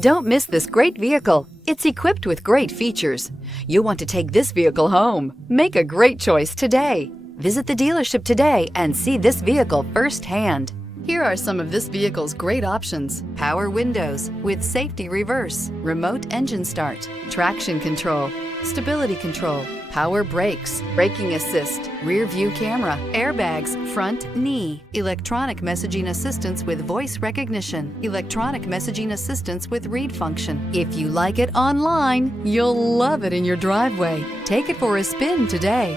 Don't miss this great vehicle. It's equipped with great features. You'll want to take this vehicle home. Make a great choice today. Visit the dealership today and see this vehicle firsthand. Here are some of this vehicle's great options: power windows with safety reverse, remote engine start, traction control, stability control, power brakes, braking assist, rear view camera, airbags, front knee, electronic messaging assistance with voice recognition, electronic messaging assistance with read function. If you like it online, you'll love it in your driveway. Take it for a spin today.